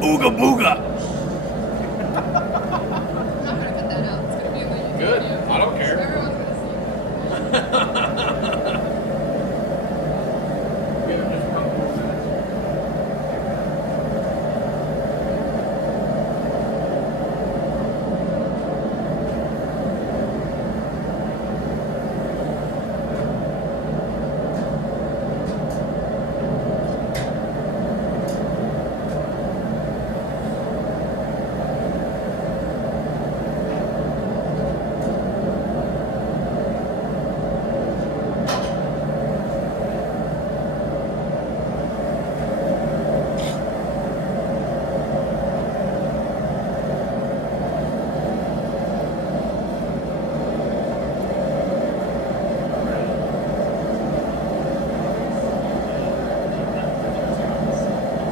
Ooga booga. I'm not gonna cut that out. It's gonna be in the YouTube Good. video. I don't care. So everyone's gonna see. We have just a couple more minutes.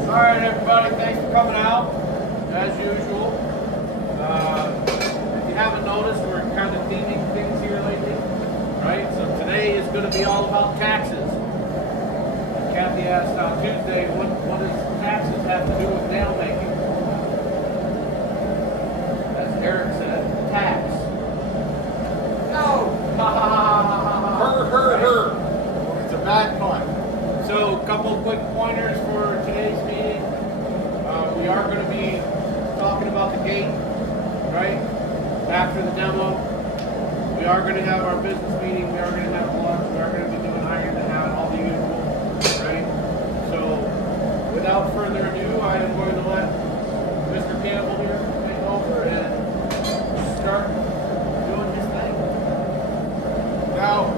All right, everybody, thanks for coming out, as usual. If you haven't noticed, we're kind of theming things here lately, right? So today is going to be all about taxes. Kathy asked on Tuesday, what does taxes have to do with nail making? As Eric said, tax. No! Ha ha ha ha ha ha. It's a bad pun. So, a couple of quick pointers for today's meeting. We are going to be talking about the gate, right? After the demo. We are going to have our business meeting. We are going to have lunch. We are going to be doing iron and hat, all the usual, right? So, without further ado, I am going to let Mr. Campbell here take over and start doing his thing. Now,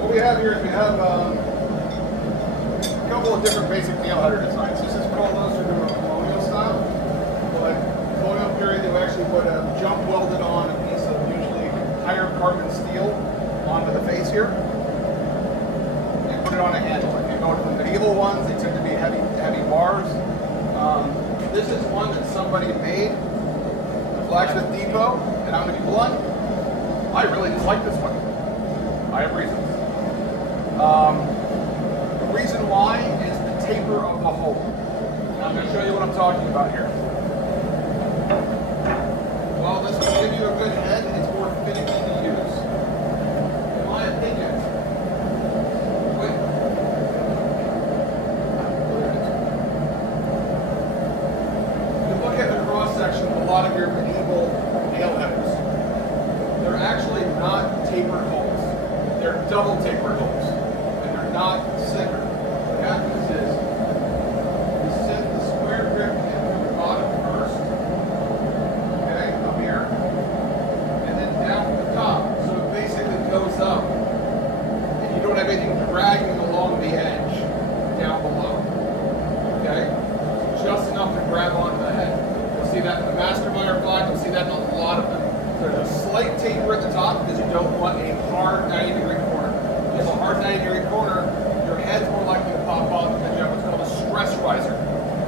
what we have here is we have a couple of different basic nail header designs. This is closer to a colonial style, but colonial period they would actually put a jump welded on a piece of usually higher carbon steel onto the face here and put it on a handle. If you go to the medieval ones, they tend to be heavy bars. This is one that somebody made at Blacksmith Depot, and I'm going to be blunt, I really dislike this one. I have reasons. The reason why is the taper of the hole. And I'm going to show you what I'm talking about here. While this will give you a good head, it's more finicky to use. In my opinion, wait. If you look at the cross section of a lot of your medieval nail headers, they're actually not tapered holes. They're double tapered holes. And they're not centered. What happens is you set the square grip into the bottom first. Okay, up here. And then down to the top. So it basically goes up. And you don't have anything dragging along the edge down below. Okay? Just enough to grab onto the head. You'll see that in the Mastermind flag. You'll see that in a lot of them. There's a slight taper at the top because you don't want a hard 90-degree corner. If you have a hard 90-degree corner, your head's more likely to pop off because you have what's called a stress riser.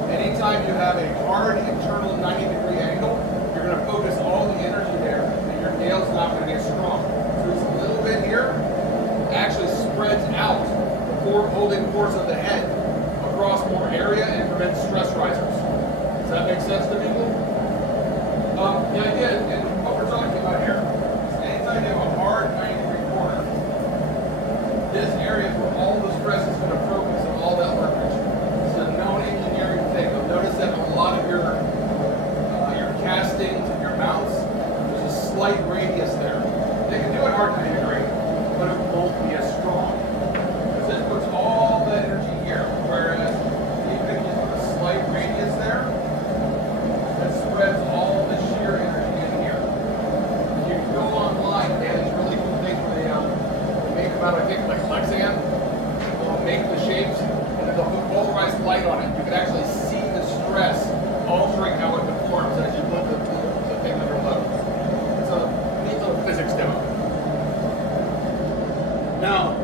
Anytime you have a hard internal 90-degree angle, you're going to focus all the energy there and your nail's not going to get strong. So this little bit here actually spreads out the holding force of the head across more area and prevents stress risers. Does that make sense to people? The idea, and what we're talking about here, is anytime you have a hard 90-degree corner, this area is where all the stress is going to focus on all that workmanship. It's a known engineering thing. You'll notice that in a lot of your castings and your mounts, there's a slight radius there. They can do it hard 90 degree, but it won't be as strong. Because this puts all the energy here, whereas even if you put a slight radius there, that spreads all the shear energy in here. You can go online, they have these really cool things where they make them out of, I think, like Lexan. They'll make the shapes, and then they'll put polarized light on it. You can actually see the stress altering how it deforms as you put the thing under load. It's a neat little physics demo. Now,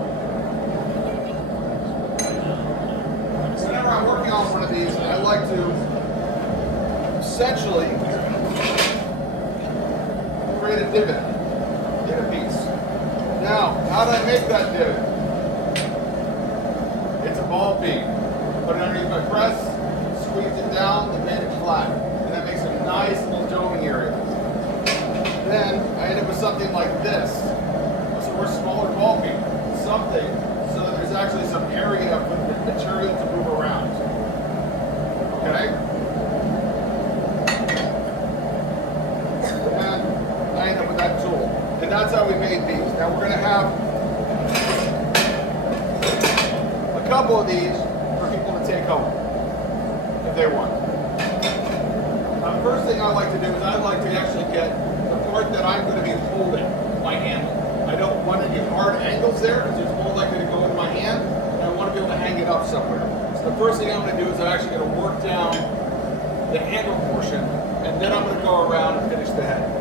whenever I'm working on one of these, I like to essentially create a divot piece. Now, how do I make that divot? It's a ball bead. Put it underneath my press, down the bit flat. And that makes a nice little doming area. Then I end up with something like this. So we're smaller bulking. Something so that there's actually some area for the material to move around. Okay? And I end up with that tool. And that's how we made these. Now we're going to have a couple of these for people to take home if they want. First thing I like to do is I like to actually get the part that I'm going to be holding, my handle. I don't want any hard angles there because it's more likely to go in my hand, and I want to be able to hang it up somewhere. So the first thing I'm going to do is I'm actually going to work down the handle portion, and then I'm going to go around and finish the head.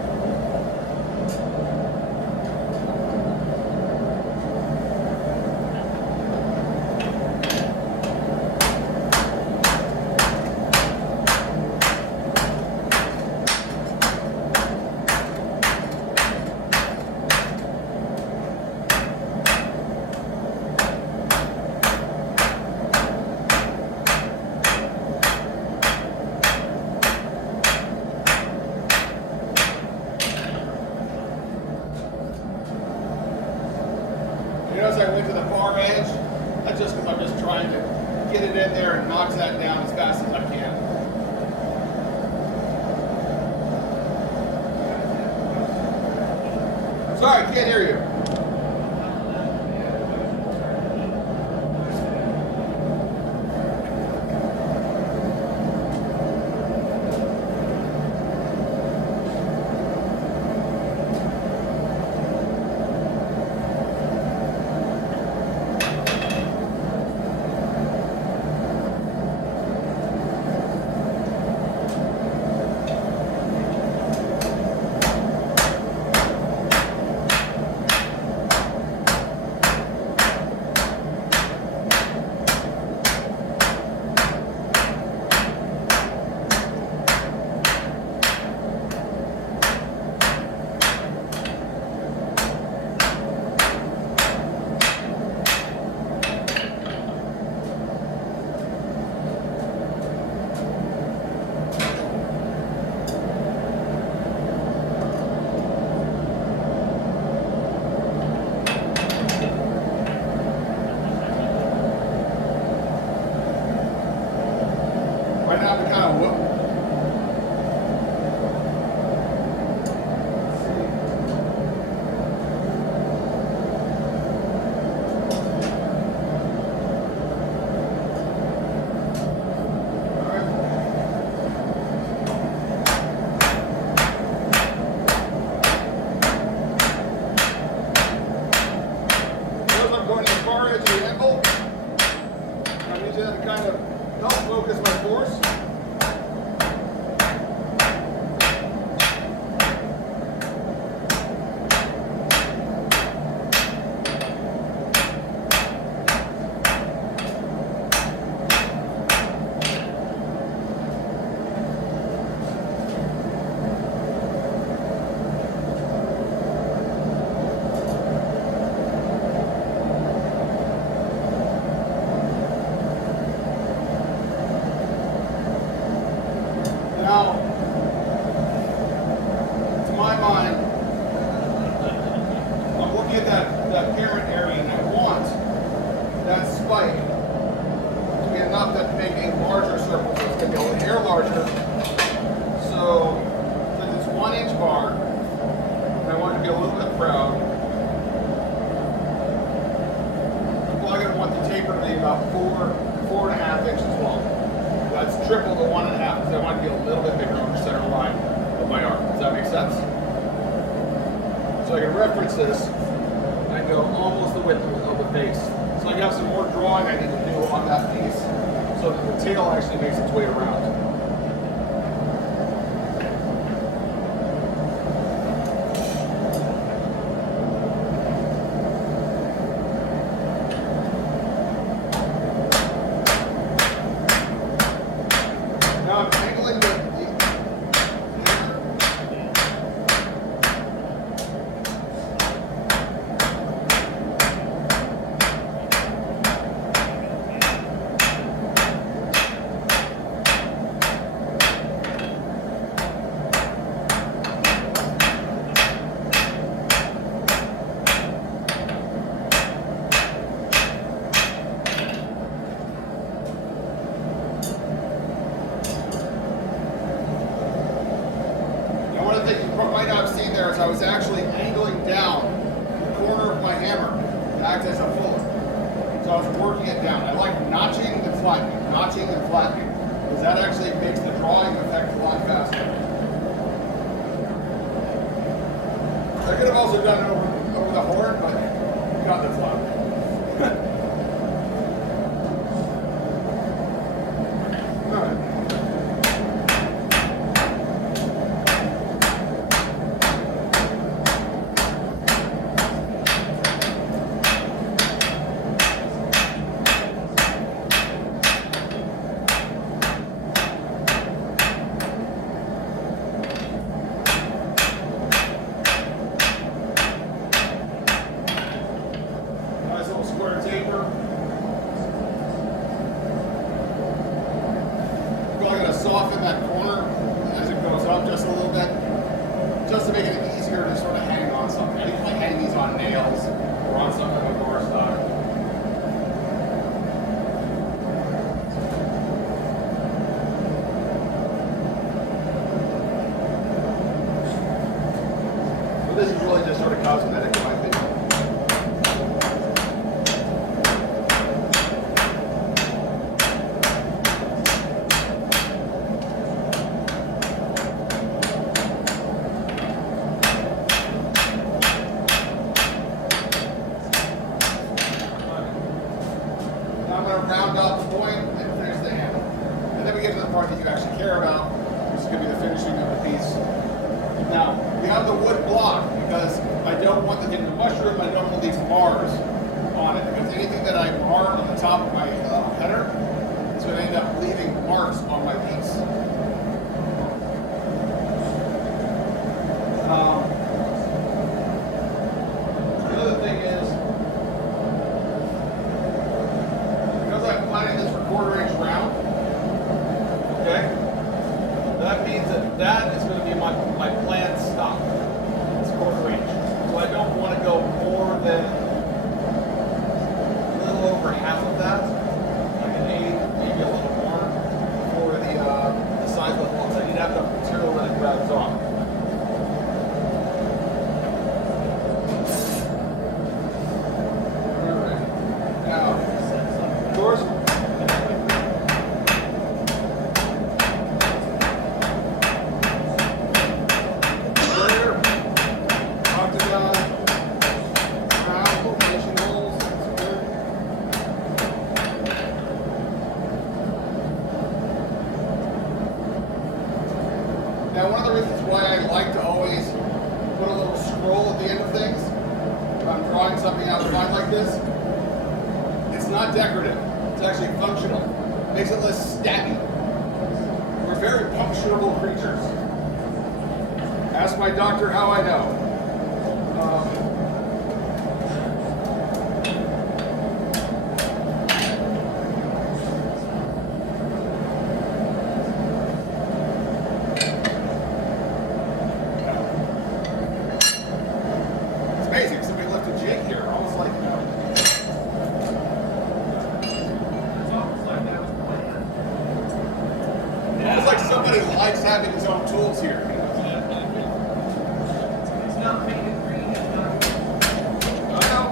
You notice I went to the far edge? That's just because I'm just trying to get it in there and knock that down as fast as I can. Sorry, I can't hear you. Right now, to kind of whoop. I'm going to the far edge of the anvil. I need to kind of help focus my force. Now, to my mind, I'm looking at that parent area and I want that spike to be enough that to make a larger circle. So it's going to be a hair larger. So, since it's 1 inch bar, and I want it to be a little bit proud, I'm probably going to want the taper to be about 4.5 inches long. That's triple the 1.5 because I want to be a little bit bigger on the center line of my arm. Does that make sense? So I can reference this and go almost the width of the face. So I have some more drawing I need to do on that piece so that the tail actually makes its way around. Now I'm angling the I was actually angling down the corner of my hammer to act as a fuller. So I was working it down. I like notching and flattening, because that actually makes the drawing effect a lot faster. I could have also done it over the horn, but got the flap. Soften that corner as it goes up just a little bit, just to make it easier to sort of hang on something. I usually hang these on nails or on something like a bar stock. So this is really just sort of cosmetic in my opinion. Round up the point and finish the handle. And then we get to the part that you actually care about, which is going to be the finishing of the piece. Now, we have the wood block because I don't want the mushroom, I don't want to leave mars on it, because anything that I mar on the top of my header is going to end up leaving marks on my piece. The other thing is, planning this for 1/4 inch round, okay? That means that is going to be my planned stop. It's 1/4 inch. So I don't want to go more than a little over half of that, like an 8, maybe a little more, for the size of the holes. I need to have enough material when it grabs off. Now, of course, now, one of the reasons why I like to always put a little scroll at the end of things, if I'm drawing something out fine like this, it's not decorative. It's actually functional. It makes it less stabby. We're very puncturable creatures. Ask my doctor how I know. Amazing. Somebody left a jig here. Almost like, it's almost like that was planned. Almost like somebody likes having his own tools here. It's not painted green, it's not. I know.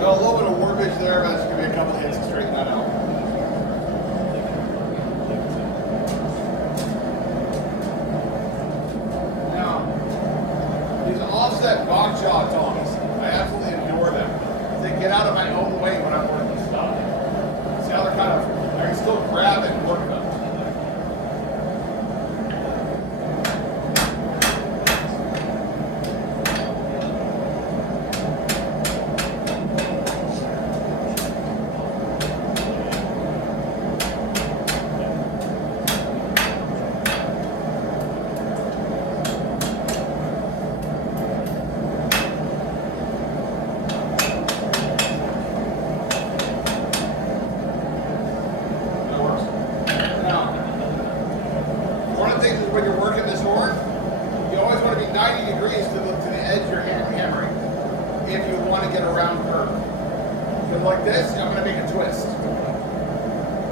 Got a little bit of warpage there, but it's going to be a couple of hits to straighten that out. Now, these offset bok-jaw tongs, I absolutely adore them. They get out of my own way when I'm working stuff. See how they're kind of, I can still grab and work them. if you want to get a round curve. Because like this, I'm going to make a twist.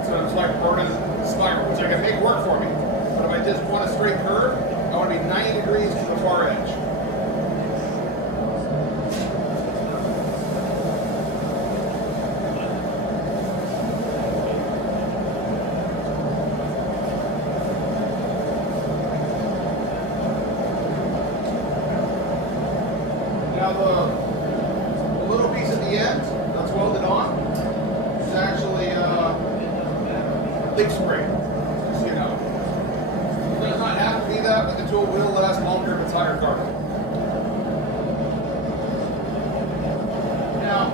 So it's like burning spiral, which I can make work for me. But if I just want a straight curve, I want to be 90 degrees to the far edge. Now the little piece at the end that's welded on is actually leaf spray, just so you know. It does not have to be that, but the tool will last longer if it's higher carbon. Now,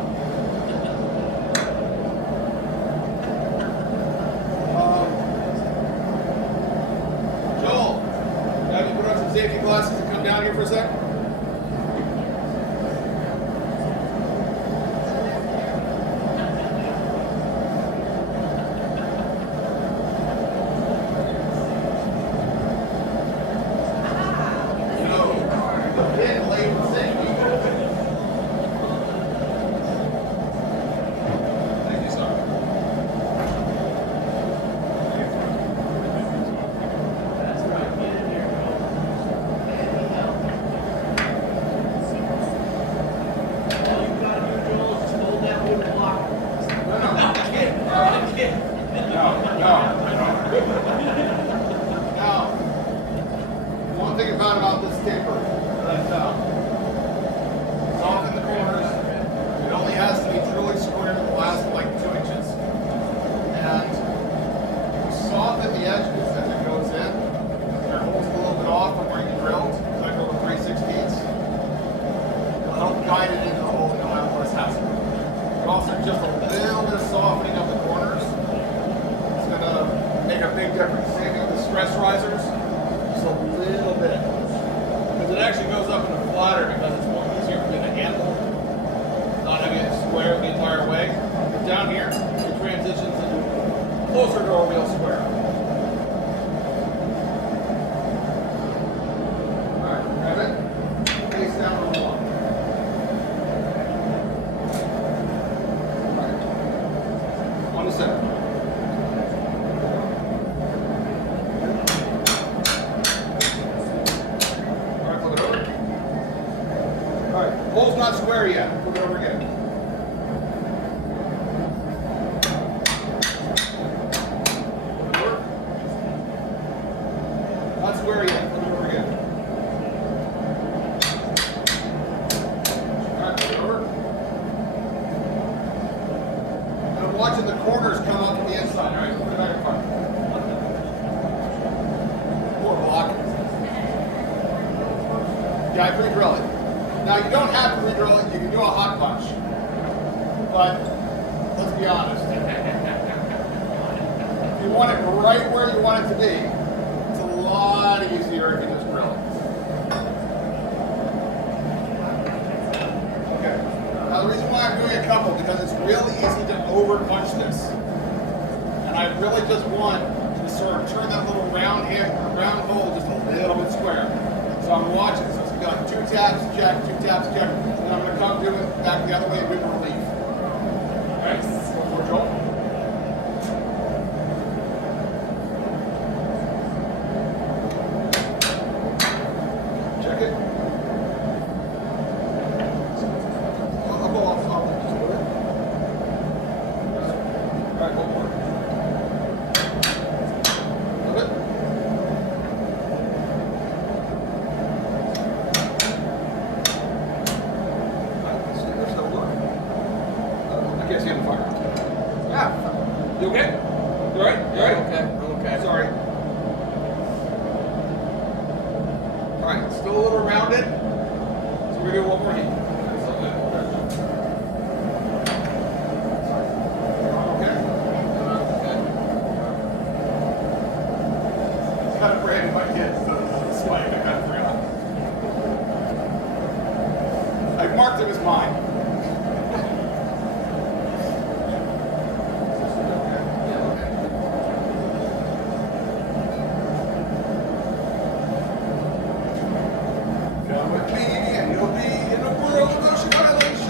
Joel, have you put on some safety glasses and come down here for a sec? About this taper that I found. It's off in the corners. It only has to be truly square to the last like 2 inches. And you soften the edges as it goes in. There are holes a little bit off from where you drilled, because I drilled a 3/16. It'll help guide it into the hole and you'll have less hassle. But also just a little bit of softening of the corners. It's going to make a big difference. Same thing with the stress risers. Just a little bit. It actually goes up in a flatter because it's more easier for me to handle, not having it square the entire way. But down here, it transitions into closer to a real square. Alright, grab it, face down on the wall. Alright, on the center. Hole's not square yet. Flip it over again. Flip it over. Not square yet. Flip it over again. Alright, flip it over. And I'm watching the corners come up to the inside. Alright, put it back in front. More block. Yeah, I pre-drill it. Now you don't have to re-drill it, you can do a hot punch. But let's be honest. If you want it right where you want it to be, it's a lot easier if you just drill it. Okay. Now the reason why I'm doing a couple, because it's really easy to over punch this. And I really just want to sort of turn that little round hole just a little bit square. So I'm watching this. Got 2 taps, check, 2 taps, check. And then I'm going to come do it back the other way with relief. Alright, one more Joel. Check it. I'll go off top just a little bit. Alright, one more. A little bit. You okay? You alright? You alright? Okay, I'm okay. Sorry. Alright, still a little rounded. So we're gonna do one more heat. Okay? It's kind of brand my kids, so it's a spike. I kind of forgot. I marked it as mine. Come with me and you'll be in a world of ocean violation.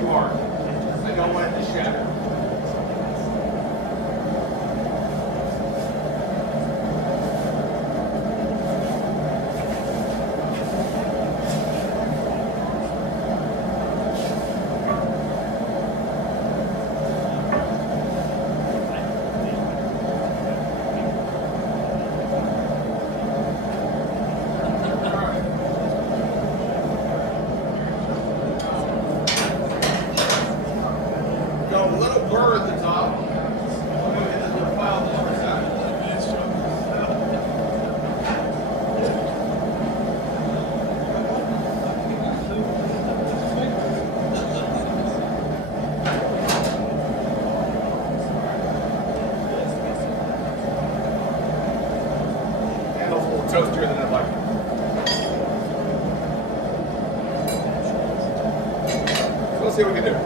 too hard. I don't want it to shatter. Toastier than I'd like. So let's see what we can do.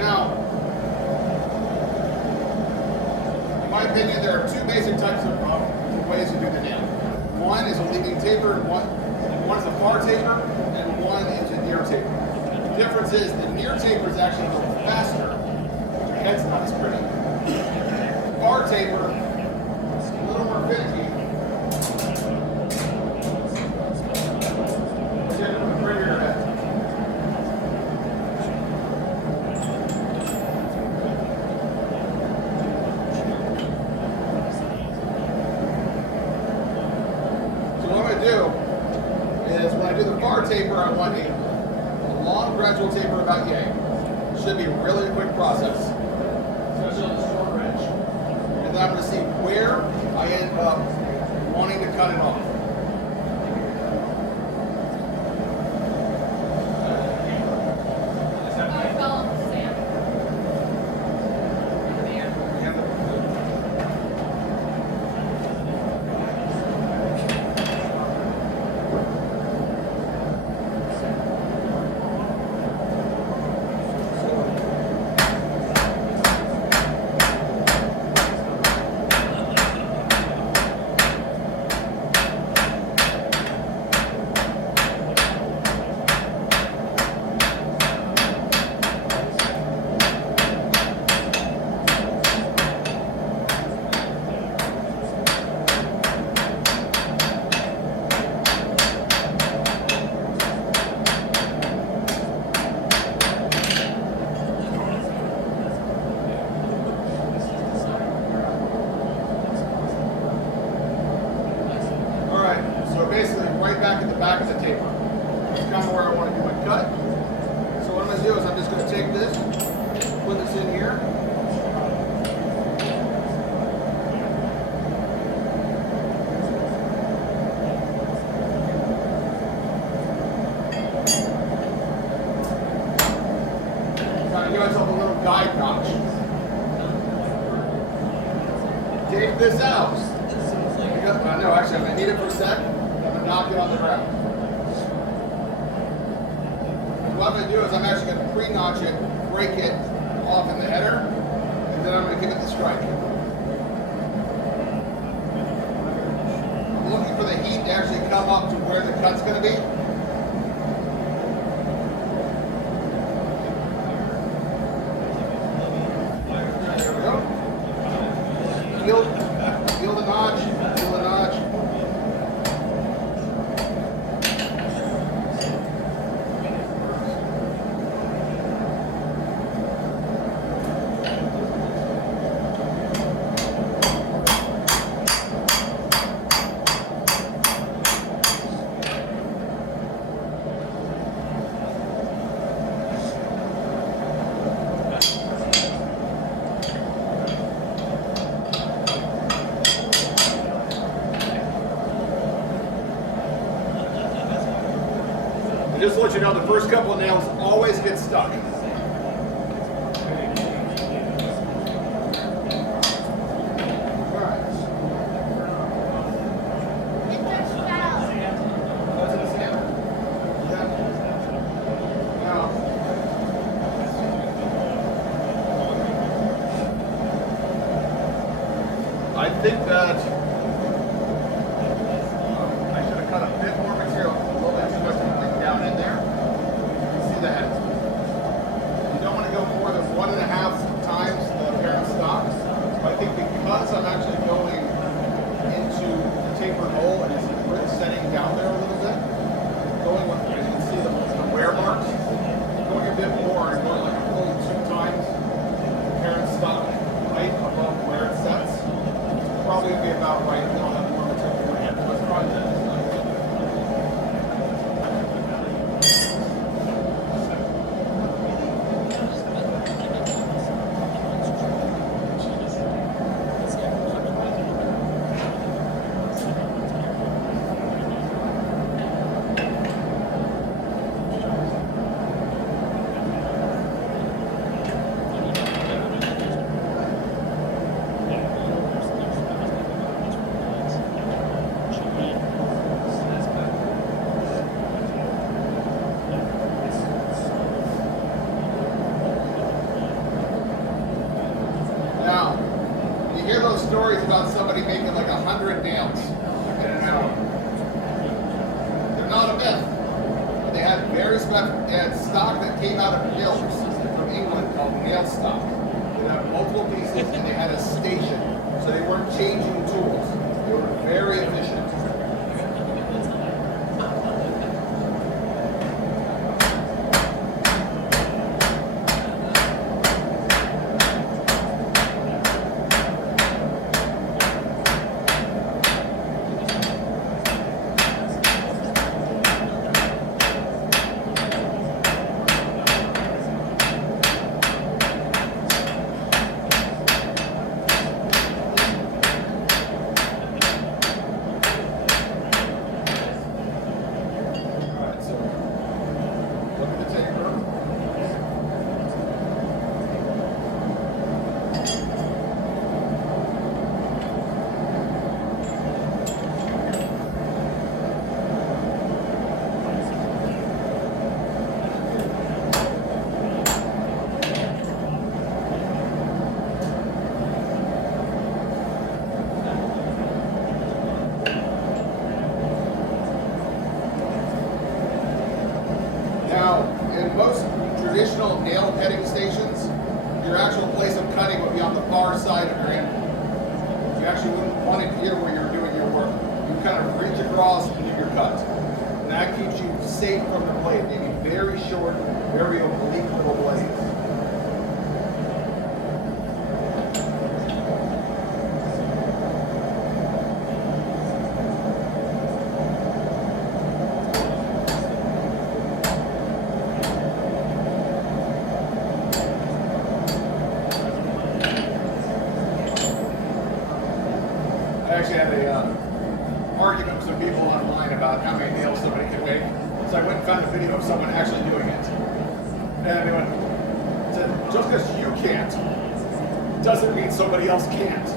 Now, in my opinion, there are two basic types of ways to do the nail. One is a leading taper, and one is a far taper, and one is a near taper. The difference is the near taper is actually a little faster, but your head's not as pretty. Far taper is a little more finicky. Taper, I want a long gradual taper about yay. Should be a really quick process, especially on the short wrench. And then I'm going to see where I end up wanting to cut it off. Basically right back at the back of the taper. That's kind of where I want to do my cut. So what I'm going to do is I'm just going to take this, put this in here. Kind of give myself a little guide notch. Take this out. No, actually, I'm going to need it for a sec. Knock it on the ground. What I'm going to do is I'm actually going to pre-notch it, break it off in the header, and then I'm going to give it the strike. I'm looking for the heat to actually come up to where the cut's going to be. There we go. Feel the notch, feel the notch. Just to let you know, the first couple of nails always get stuck. I think that I should have cut a bit more material, a little bit too much down in there. You see the head. about somebody making like 100 nails in an hour. They're not a myth. But they had very special, they had stock that came out of mills from England called nail stock. They had multiple pieces and they had a station. So they weren't changing tools. They were very efficient. Most traditional nail heading stations, your actual place of cutting would be on the far side of your anvil. You actually wouldn't want it here where you're doing your work. You kind of reach across and do your cut. And that keeps you safe from the blade. They be very short, very oblique little blades. I actually had a argument with some people online about how many nails somebody can make. So I went and found a video of someone actually doing it. And they said, just because you can't, doesn't mean somebody else can't.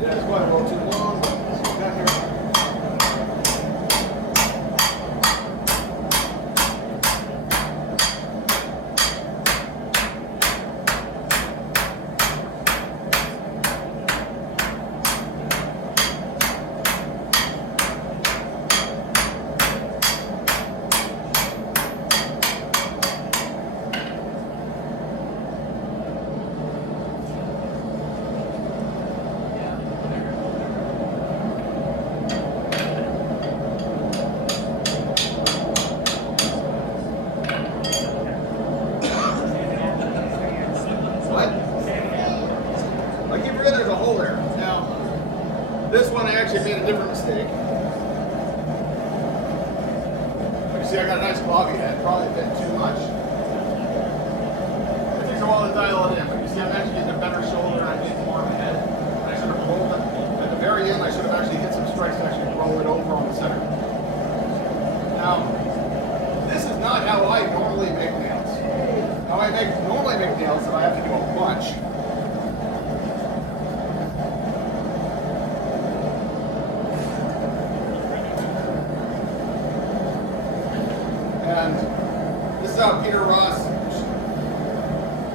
Yeah, it's quite a little too long. Down here. There's a hole there. Now, this one I actually made a different mistake. You see, I got a nice bobby head. Probably a bit too much. It takes a while to dial it in, but you see, I'm actually getting a better shoulder and I need more of a head. And I should have rolled it. At the very end, I should have actually hit some strikes to actually roll it over on the center. Now, this is not how I normally make nails. How I normally make nails is that I have to do a bunch. And this is how Peter Ross,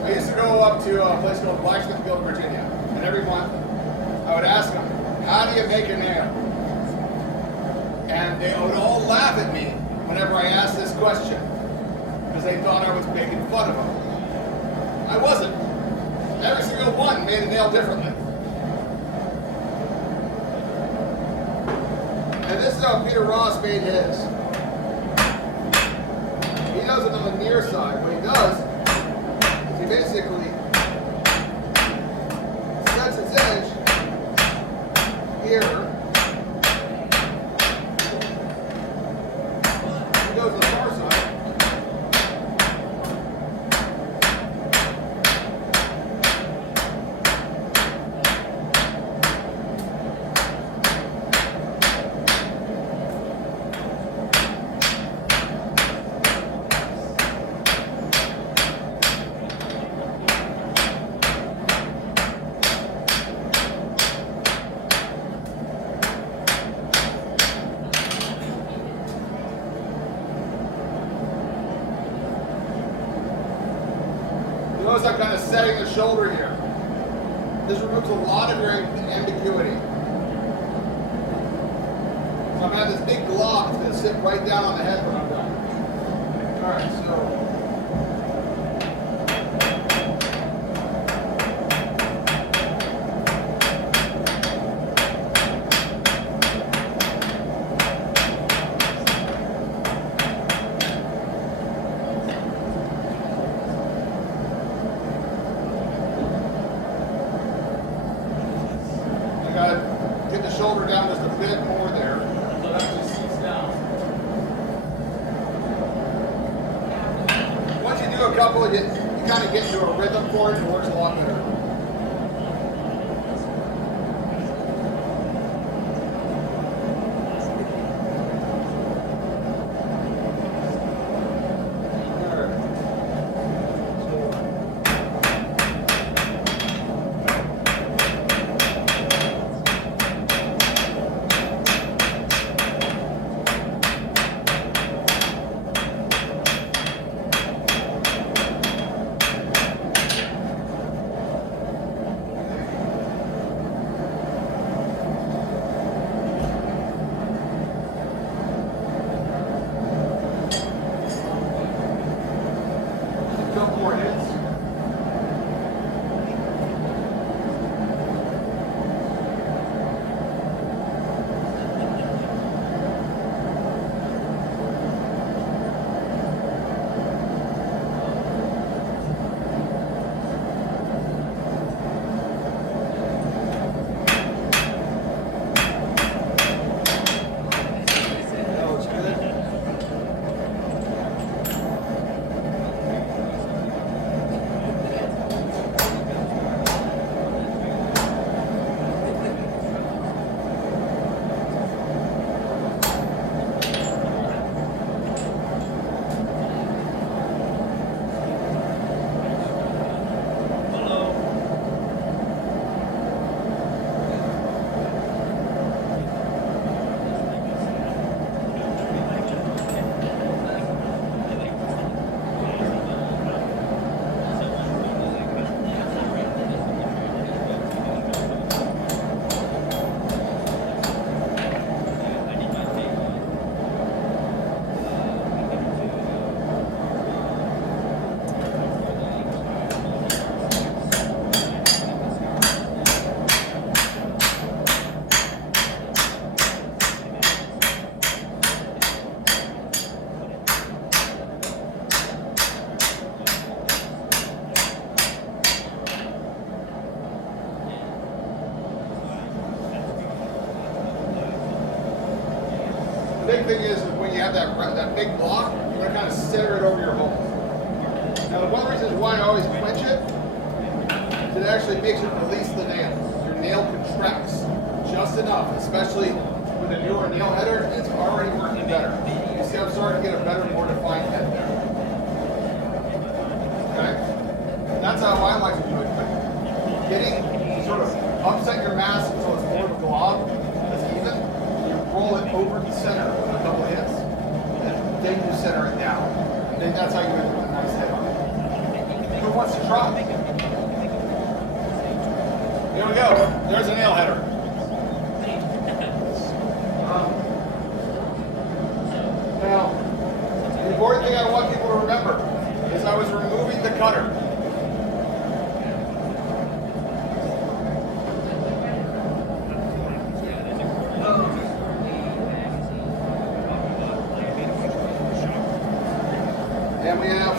I used to go up to a place called Blacksmithguild, Virginia, and every month I would ask them, how do you make a nail? And they would all laugh at me whenever I asked this question, because they thought I was making fun of them. I wasn't. Every single one made a nail differently. And this is how Peter Ross made his. He does it on the near side. What he does is he basically sets its edge here. He goes to the far side. This removes a lot of your ambiguity. So I'm gonna have this big glob. It's gonna sit right down on the head when I'm done. All right, so. Get the shoulder down just a bit more there, so it actually seats down. Once you do a couple, you kind of get into a rhythm for it, and it works a lot better. The big thing is when you have that big block, you're going to kind of center it over your hole. Now the one reason why I always clench it is it actually makes it release the nail. Your nail contracts just enough, especially with a newer nail header. It's already working better. You see I'm starting to get a better, more defined head there. Okay? That's how I like to do it. But getting sort of upset your mask until it's more of a glob that's even. Roll it over the center with a couple hits, and then you center it down. And then that's how you end up with a nice head on it. Who wants to try? Here we go. There's a nail header. Now, the important thing I want people to remember is I was removing the cutter. And we have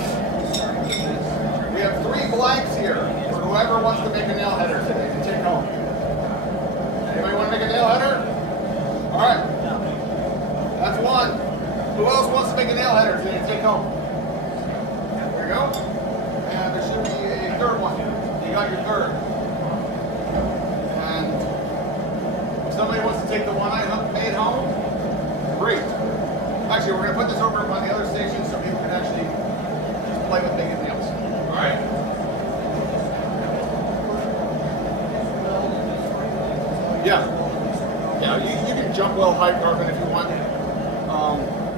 3 blanks here for whoever wants to make a nail header today to take home. Anybody want to make a nail header? All right. That's 1. Who else wants to make a nail header today to take home? There you go. And there should be a 3rd one. You got your 3rd. And if somebody wants to take the one I made home, great. Actually, we're going to put this over on the other station so people can actually just play with making nails. All right? Yeah. Yeah, you can jump well height carbon if you want.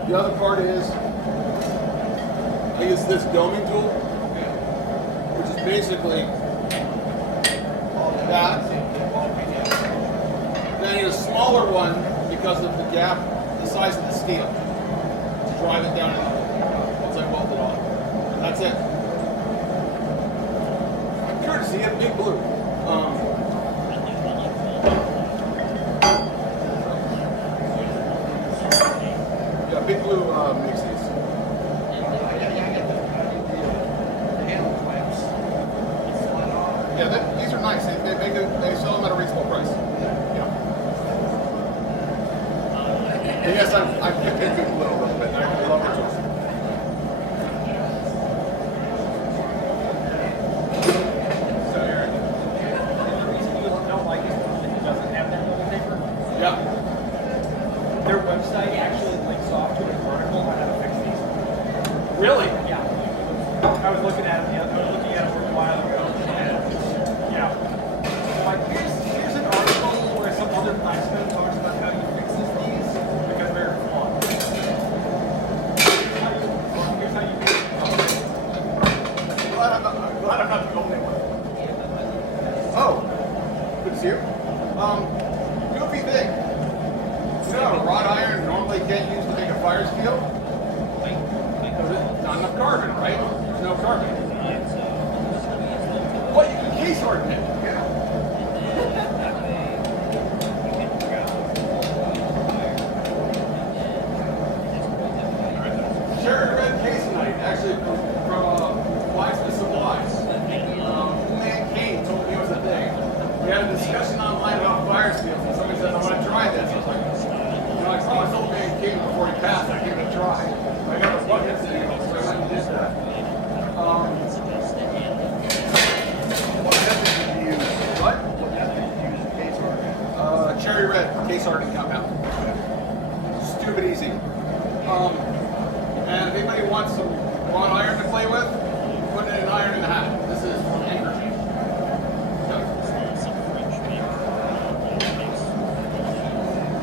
The other part is I use this doming tool, which is basically that. Then I need a smaller one because of the gap, the size of the steel, to drive it down in the hole once I weld it on. And that's it. Courtesy of Big Blue. Yeah, Big Blue makes these. Yeah, these are nice. They sell them at a reasonable price. Yeah. And yes, I've picked Big Blue a little bit. I love her too. Yeah. Their website actually links off to an article on how to fix these. Really? Yeah. I was looking at it. I was looking at it a while ago, and yeah. So like, here's an article where some other blacksmith talks about how he fixes these because they're flawed. Here's how you do it. I'm glad I'm not the only one. Oh, good to see you. Goofy thing. You know how a wrought iron normally can't use to make a fire steel? Because it's not enough carbon, right? There's no carbon. Well, you can case harden it. Yeah. Cherry red caseonite, actually from Blacksmith supplies. Man Kane told me it was a thing. We had a discussion online about fire steels, and somebody said, "I'm going to try this." I was like, I told Man King before he passed, I gave it a try. I got a bucket sitting on, so I went and did that. What method did you use? What? What method did you use? Case hardening? Cherry red case hardening compound. Stupid easy. And if anybody wants some